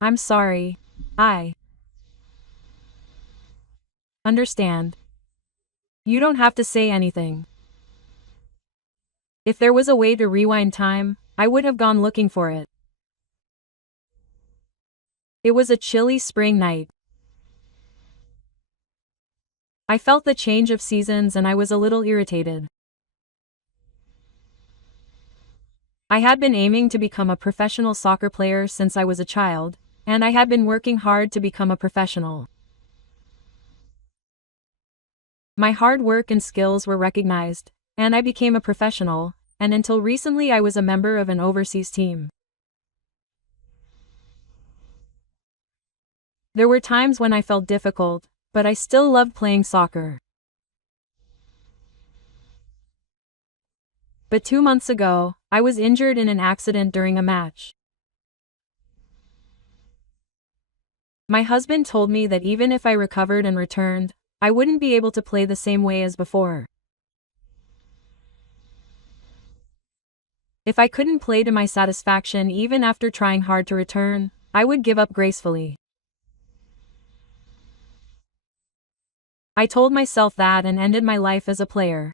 I'm sorry. I understand. You don't have to say anything. If there was a way to rewind time, I would have gone looking for it. It was a chilly spring night. I felt the change of seasons and I was a little irritated. I had been aiming to become a professional soccer player since I was a child, and I had been working hard to become a professional. My hard work and skills were recognized, and I became a professional, and until recently I was a member of an overseas team. There were times when I felt difficult, but I still loved playing soccer. But 2 months ago, I was injured in an accident during a match. My husband told me that even if I recovered and returned, I wouldn't be able to play the same way as before. If I couldn't play to my satisfaction even after trying hard to return, I would give up gracefully. I told myself that and ended my life as a player.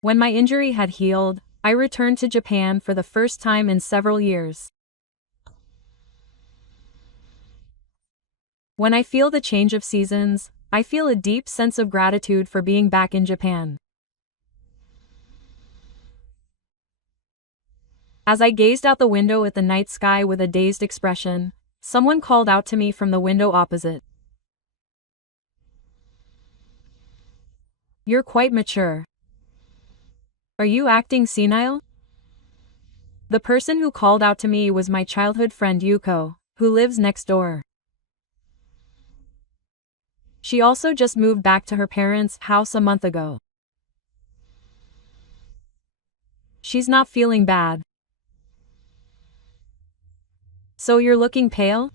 When my injury had healed, I returned to Japan for the first time in several years. When I feel the change of seasons, I feel a deep sense of gratitude for being back in Japan. As I gazed out the window at the night sky with a dazed expression, someone called out to me from the window opposite. "You're quite mature. Are you acting senile?" The person who called out to me was my childhood friend Yuko, who lives next door. She also just moved back to her parents' house a month ago. She's not feeling bad. "So you're looking pale?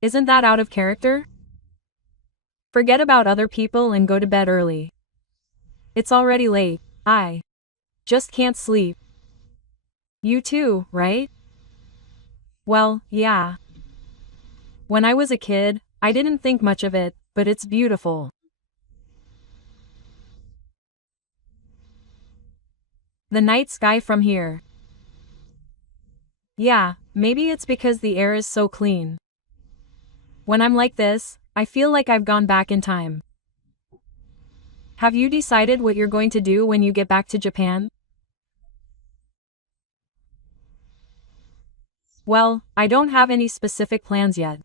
Isn't that out of character? Forget about other people and go to bed early. It's already late. I just can't sleep." "You too, right?" "Well, yeah. When I was a kid, I didn't think much of it, but it's beautiful." "The night sky from here." "Yeah, maybe it's because the air is so clean. When I'm like this, I feel like I've gone back in time." Have you decided what you're going to do when you get back to Japan? Well, I don't have any specific plans yet.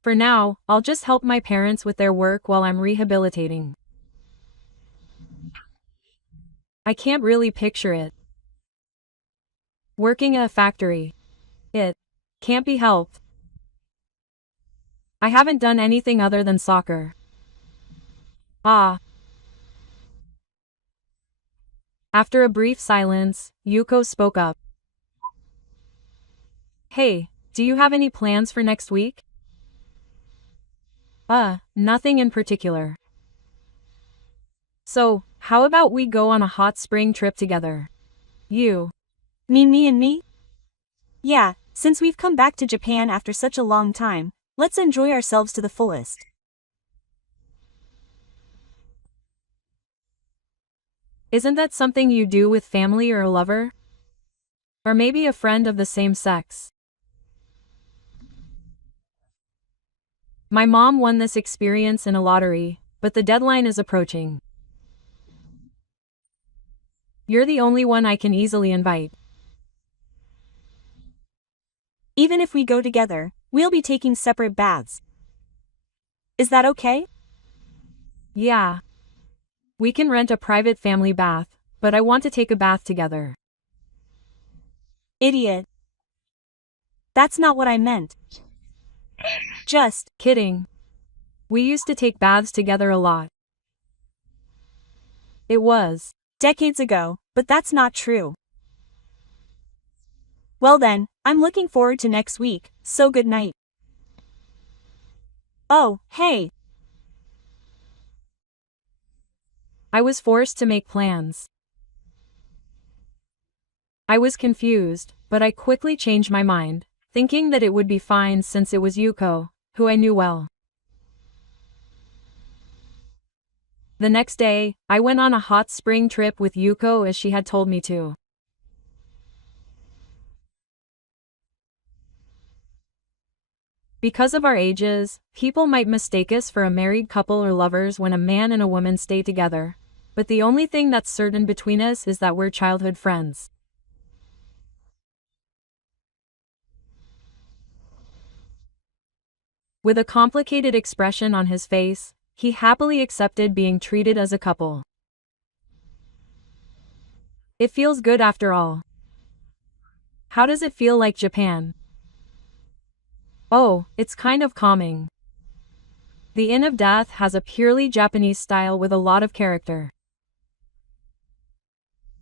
For now, I'll just help my parents with their work while I'm rehabilitating. I can't really picture it. Working at a factory. It can't be helped. I haven't done anything other than soccer. Ah. After a brief silence, Yuko spoke up. "Hey, do you have any plans for next week?" Nothing in particular. "So, how about we go on a hot spring trip together? You, Me and me? Yeah, since we've come back to Japan after such a long time, let's enjoy ourselves to the fullest." Isn't that something you do with family or a lover? Or maybe a friend of the same sex? My mom won this experience in a lottery, but the deadline is approaching. You're the only one I can easily invite. Even if we go together, we'll be taking separate baths. Is that okay? Yeah. We can rent a private family bath, but I want to take a bath together. Idiot. That's not what I meant. Just kidding. We used to take baths together a lot. It was decades ago, but that's not true. Well then, I'm looking forward to next week, so good night. Oh, hey. I was forced to make plans. I was confused, but I quickly changed my mind, thinking that it would be fine since it was Yuko, who I knew well. The next day, I went on a hot spring trip with Yuko as she had told me to. Because of our ages, people might mistake us for a married couple or lovers when a man and a woman stay together, but the only thing that's certain between us is that we're childhood friends. With a complicated expression on his face, he happily accepted being treated as a couple. It feels good after all. How does it feel like Japan? Oh, it's kind of calming. The Inn of Death has a purely Japanese style with a lot of character.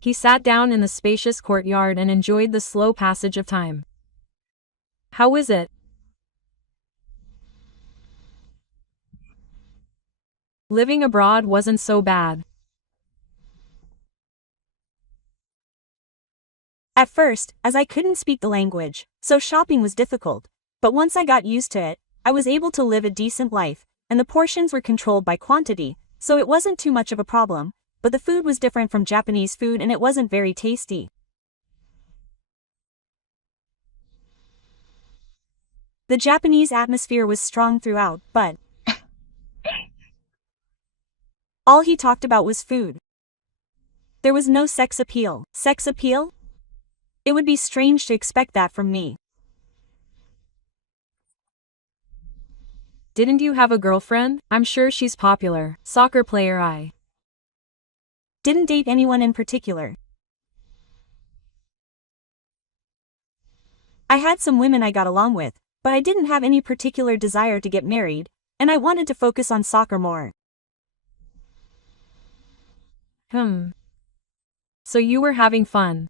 He sat down in the spacious courtyard and enjoyed the slow passage of time. How is it? Living abroad wasn't so bad. At first, as I couldn't speak the language, so shopping was difficult. But once I got used to it, I was able to live a decent life, and the portions were controlled by quantity, so it wasn't too much of a problem, but the food was different from Japanese food and it wasn't very tasty. The Japanese atmosphere was strong throughout, but all he talked about was food. There was no sex appeal. Sex appeal? It would be strange to expect that from me. Didn't you have a girlfriend? I'm sure she's popular. Soccer player. I didn't date anyone in particular. I had some women I got along with, but I didn't have any particular desire to get married, and I wanted to focus on soccer more. So you were having fun.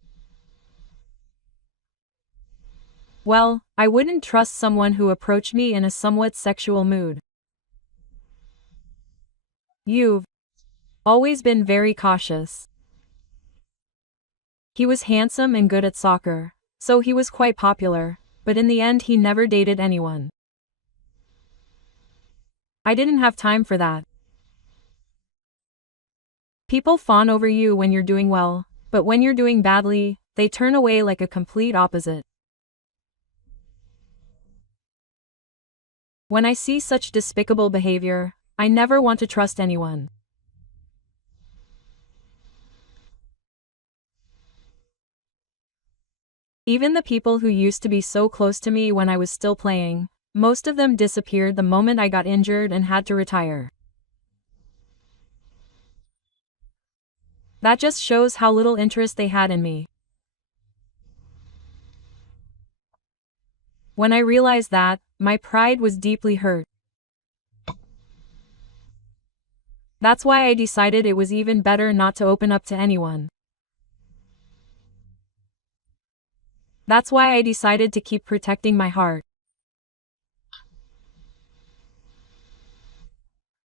Well, I wouldn't trust someone who approached me in a somewhat sexual mood. You've always been very cautious. He was handsome and good at soccer, so he was quite popular, but in the end he never dated anyone. I didn't have time for that. People fawn over you when you're doing well, but when you're doing badly, they turn away like a complete opposite. When I see such despicable behavior, I never want to trust anyone. Even the people who used to be so close to me when I was still playing, most of them disappeared the moment I got injured and had to retire. That just shows how little interest they had in me. When I realized that, my pride was deeply hurt. That's why I decided it was even better not to open up to anyone. That's why I decided to keep protecting my heart.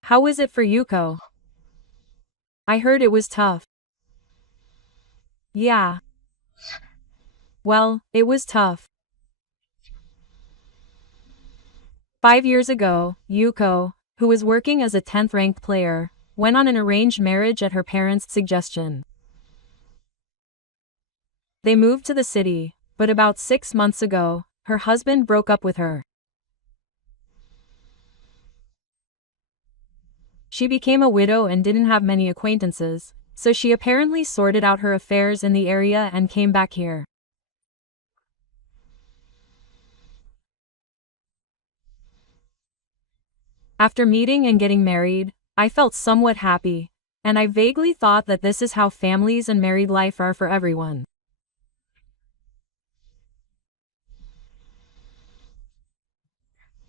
How is it for Yuko? I heard it was tough. Yeah. Well, it was tough. 5 years ago, Yuko, who was working as a 10th-ranked player, went on an arranged marriage at her parents' suggestion. They moved to the city, but about 6 months ago, her husband broke up with her. She became a widow and didn't have many acquaintances, so she apparently sorted out her affairs in the area and came back here. After meeting and getting married, I felt somewhat happy, and I vaguely thought that this is how families and married life are for everyone.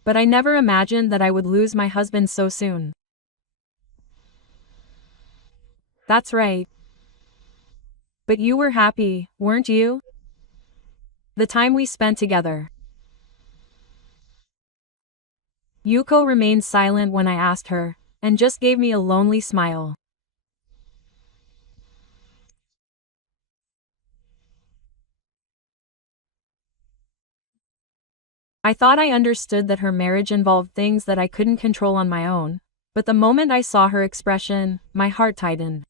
But I never imagined that I would lose my husband so soon. That's right. But you were happy, weren't you? The time we spent together. Yuko remained silent when I asked her, and just gave me a lonely smile. I thought I understood that her marriage involved things that I couldn't control on my own, but the moment I saw her expression, my heart tightened.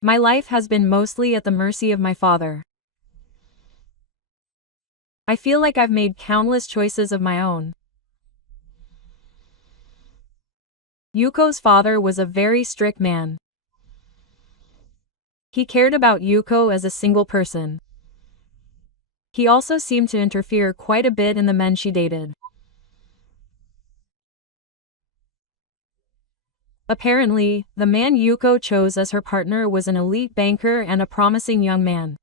My life has been mostly at the mercy of my father. I feel like I've made countless choices of my own. Yuko's father was a very strict man. He cared about Yuko as a single person. He also seemed to interfere quite a bit in the men she dated. Apparently, the man Yuko chose as her partner was an elite banker and a promising young man.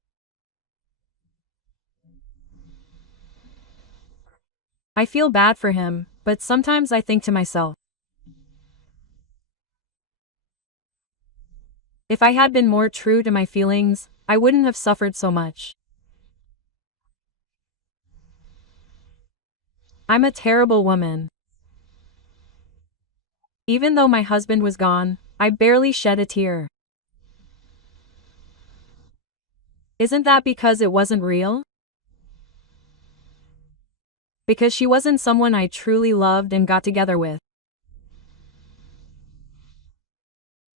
I feel bad for him, but sometimes I think to myself, if I had been more true to my feelings, I wouldn't have suffered so much. I'm a terrible woman. Even though my husband was gone, I barely shed a tear. Isn't that because it wasn't real? Because she wasn't someone I truly loved and got together with.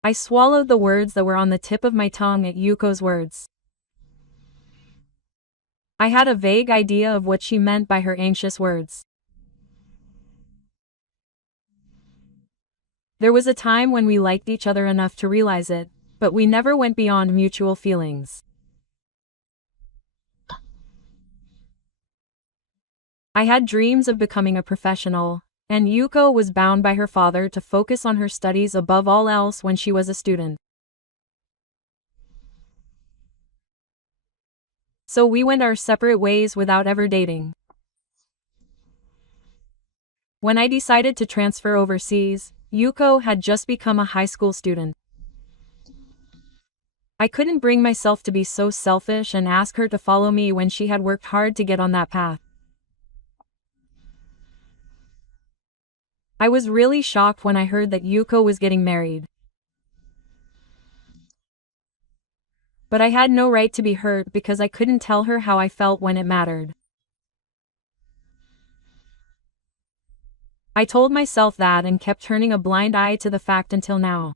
I swallowed the words that were on the tip of my tongue at Yuko's words. I had a vague idea of what she meant by her anxious words. There was a time when we liked each other enough to realize it, but we never went beyond mutual feelings. I had dreams of becoming a professional, and Yuko was bound by her father to focus on her studies above all else when she was a student. So we went our separate ways without ever dating. When I decided to transfer overseas, Yuko had just become a high school student. I couldn't bring myself to be so selfish and ask her to follow me when she had worked hard to get on that path. I was really shocked when I heard that Yuko was getting married. But I had no right to be hurt because I couldn't tell her how I felt when it mattered. I told myself that and kept turning a blind eye to the fact until now.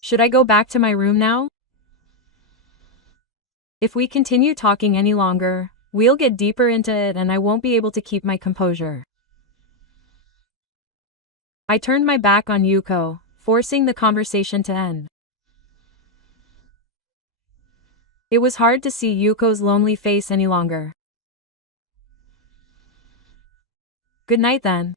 Should I go back to my room now? If we continue talking any longer, we'll get deeper into it and I won't be able to keep my composure. I turned my back on Yuko, forcing the conversation to end. It was hard to see Yuko's lonely face any longer. Good night then.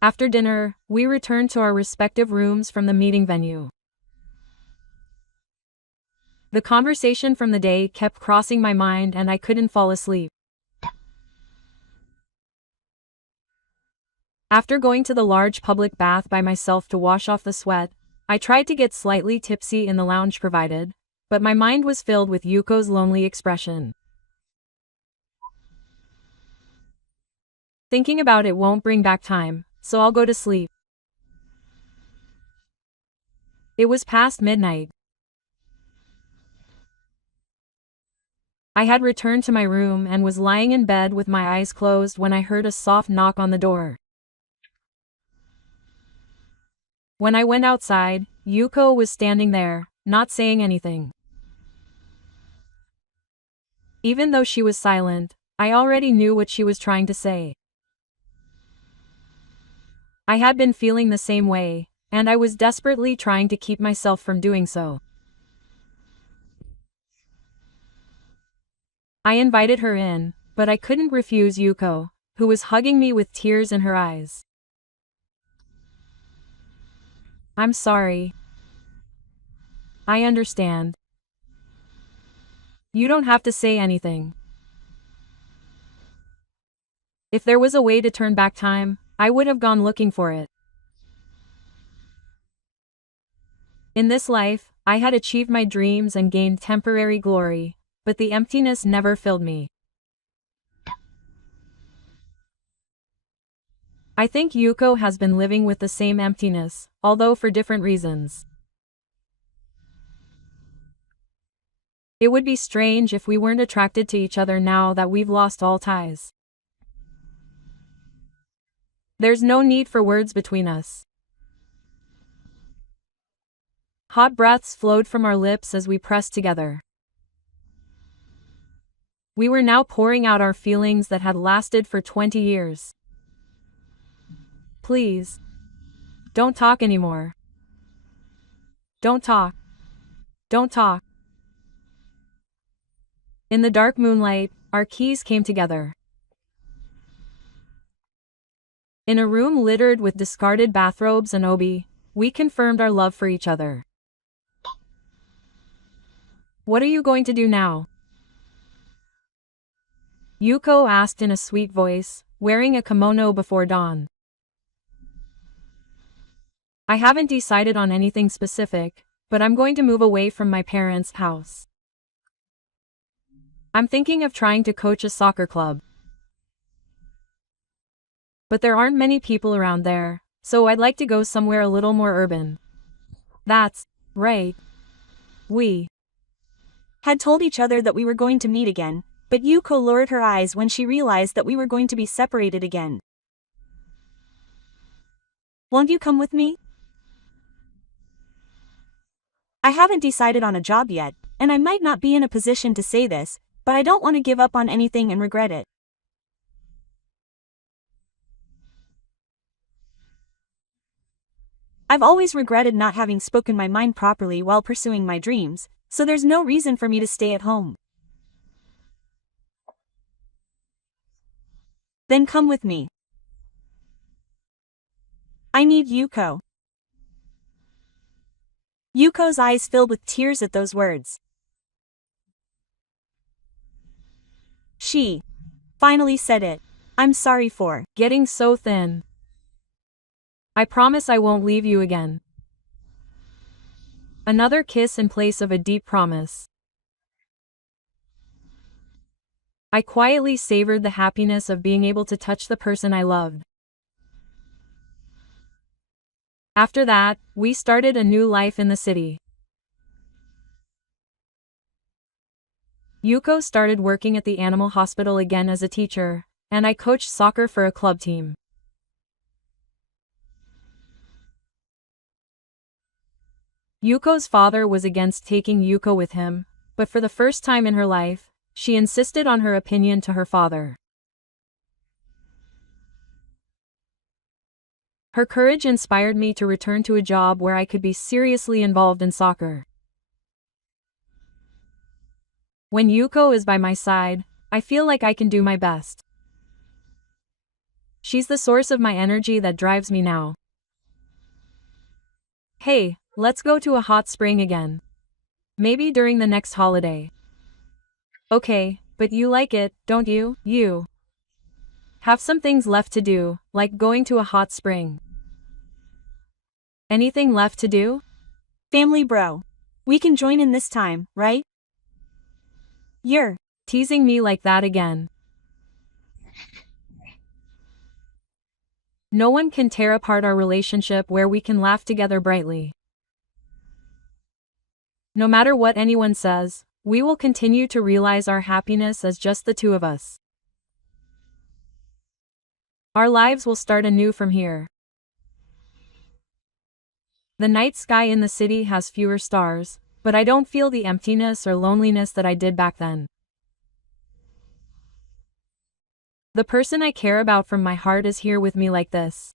After dinner, we returned to our respective rooms from the meeting venue. The conversation from the day kept crossing my mind and I couldn't fall asleep. After going to the large public bath by myself to wash off the sweat, I tried to get slightly tipsy in the lounge provided, but my mind was filled with Yuko's lonely expression. Thinking about it won't bring back time, so I'll go to sleep. It was past midnight. I had returned to my room and was lying in bed with my eyes closed when I heard a soft knock on the door. When I went outside, Yuko was standing there, not saying anything. Even though she was silent, I already knew what she was trying to say. I had been feeling the same way, and I was desperately trying to keep myself from doing so. I invited her in, but I couldn't refuse Yuko, who was hugging me with tears in her eyes. I'm sorry. I understand. You don't have to say anything. If there was a way to turn back time, I would have gone looking for it. In this life, I had achieved my dreams and gained temporary glory, but the emptiness never filled me. I think Yuko has been living with the same emptiness, although for different reasons. It would be strange if we weren't attracted to each other now that we've lost all ties. There's no need for words between us. Hot breaths flowed from our lips as we pressed together. We were now pouring out our feelings that had lasted for 20 years. Please. Don't talk anymore. Don't talk. Don't talk. In the dark moonlight, our keys came together. In a room littered with discarded bathrobes and obi, we confirmed our love for each other. What are you going to do now? Yuko asked in a sweet voice, wearing a kimono before dawn. I haven't decided on anything specific, but I'm going to move away from my parents' house. I'm thinking of trying to coach a soccer club. But there aren't many people around there, so I'd like to go somewhere a little more urban. That's right. We had told each other that we were going to meet again, but Yuko lowered her eyes when she realized that we were going to be separated again. Won't you come with me? I haven't decided on a job yet, and I might not be in a position to say this, but I don't want to give up on anything and regret it. I've always regretted not having spoken my mind properly while pursuing my dreams, so there's no reason for me to stay at home. Then come with me. I need Yuko. Yuko's eyes filled with tears at those words. She finally said it. I'm sorry for getting so thin. I promise I won't leave you again. Another kiss in place of a deep promise. I quietly savored the happiness of being able to touch the person I loved. After that, we started a new life in the city. Yuko started working at the animal hospital again as a teacher, and I coached soccer for a club team. Yuko's father was against taking Yuko with him, but for the first time in her life, she insisted on her opinion to her father. Her courage inspired me to return to a job where I could be seriously involved in soccer. When Yuko is by my side, I feel like I can do my best. She's the source of my energy that drives me now. Hey, let's go to a hot spring again. Maybe during the next holiday. Okay, but you like it, don't you? You have some things left to do, like going to a hot spring. Anything left to do? Family bro. We can join in this time, right? You're teasing me like that again. No one can tear apart our relationship where we can laugh together brightly. No matter what anyone says, we will continue to realize our happiness as just the two of us. Our lives will start anew from here. The night sky in the city has fewer stars, but I don't feel the emptiness or loneliness that I did back then. The person I care about from my heart is here with me like this.